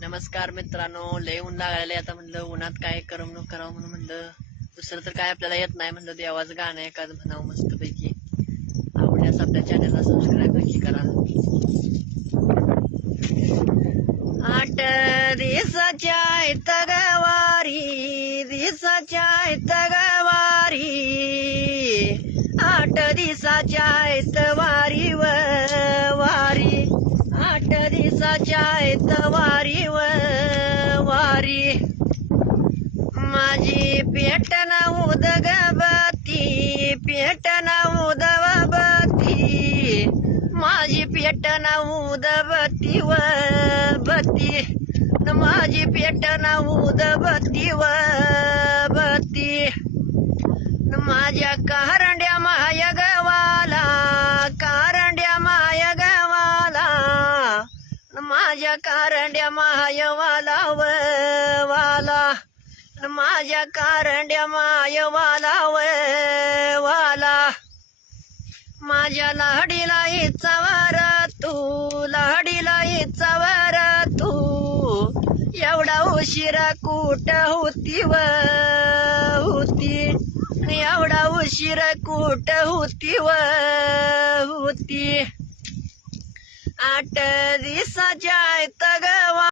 नमस्कार मित्रांनो लय ऊन लागायला आता म्हणलं उन्हात काय करमणूक करावं म्हणून म्हणलं दुसरं तर काय आपल्याला येत नाही म्हणलं देवाचं गाणं एखादं म्हणावं मस्त पैकी आवडल्यास आपल्या चॅनलला सबस्क्राईब नक्की करा. आठ दिवसाच्या तगवारी दिवसाच्या तगवारी आठ दिवसाच्या वारी आठ दिवसाच्या वारी व वारी. माझी पेटन पेट पेटन उदवबती माझी पेटन उदबती व बती न माझी पेटन उदबती व बती माझ्या कारंड्या माया माझ्या कारंड्या माय वाला. वाला माझ्या कारंड्या माय वाला. वाला माझ्या लाडीला इचावर तू लाडीला इचावर तू. एवढा उशिरा कुठ होती व होती? एवढा उशिरा कुठ होती व होती? आठ दिवसाच्या गवा